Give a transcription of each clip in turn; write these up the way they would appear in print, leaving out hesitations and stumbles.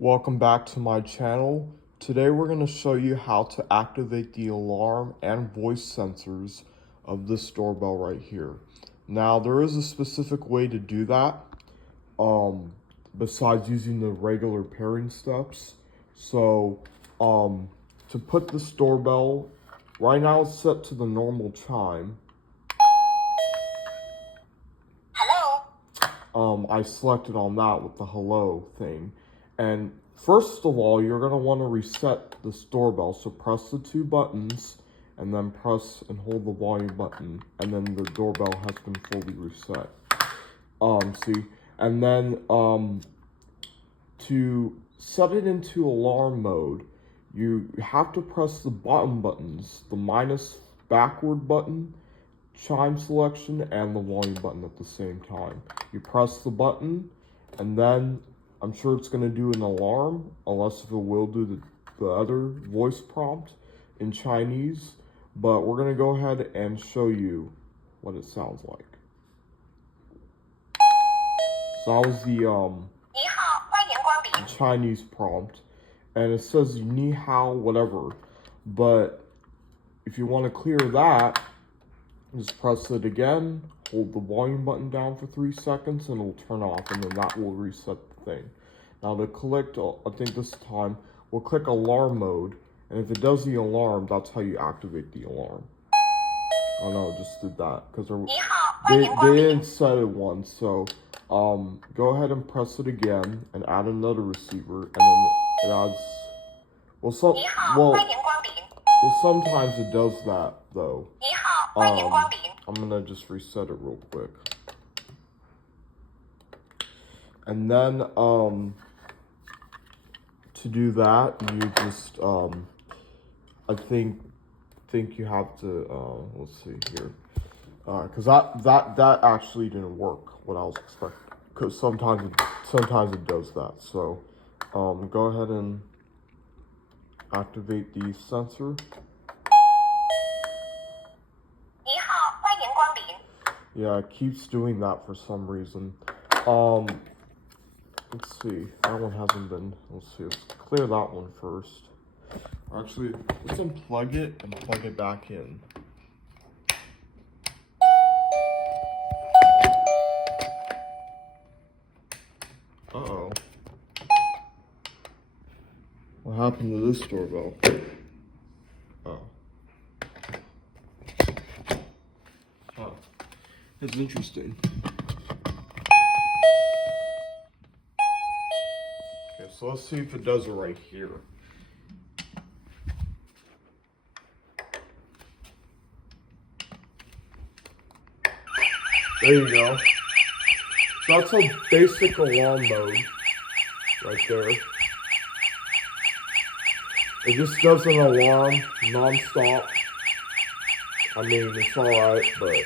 Welcome back to my channel. Today we're going to show you how to activate the alarm and voice sensors of this doorbell right here. Now there is a specific way to do that besides using the regular pairing steps. So to put this doorbell, right now it's set to the normal chime. Hello. I selected on that with the hello thing. And first of all, you're going to want to reset this doorbell. So press the two buttons and then press and hold the volume button. And then the doorbell has been fully reset. See? And then to set it into alarm mode, you have to press the bottom buttons, the minus backward button, chime selection, and the volume button at the same time. You press the button, and then I'm sure it's going to do an alarm, unless if it will do the other voice prompt in Chinese. But we're going to go ahead and show you what it sounds like. So that was the Chinese prompt, and it says ni hao whatever. But if you want to clear that, just press it again, hold the volume button down for 3 seconds, and it'll turn off, and then that will reset the thing. Now to collect, I think this time, we'll click alarm mode, and if it does the alarm, that's how you activate the alarm. Oh no, it just did that, because they didn't set it once, so go ahead and press it again, and add another receiver, and then it adds, well sometimes it does that, though. I'm gonna just reset it real quick. And then, to do that, you just, I think you have to, let's see here. Cause that actually didn't work, what I was expecting. Cause sometimes it does that. So, go ahead and activate the sensor. Yeah, it keeps doing that for some reason. Let's see. That one hasn't been. Let's see. Let's clear that one first. Actually, let's unplug it and plug it back in. Uh-oh. What happened to this doorbell? Oh. Huh. It's interesting. Okay, so let's see if it does it right here. There you go. So that's a basic alarm mode right there. It just does an alarm non-stop. I mean, it's alright, but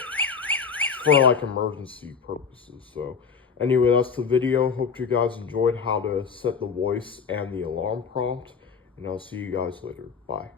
for like emergency purposes. So anyway, that's the video. Hope you guys enjoyed how to set the voice and the alarm prompt, and I'll see you guys later. Bye.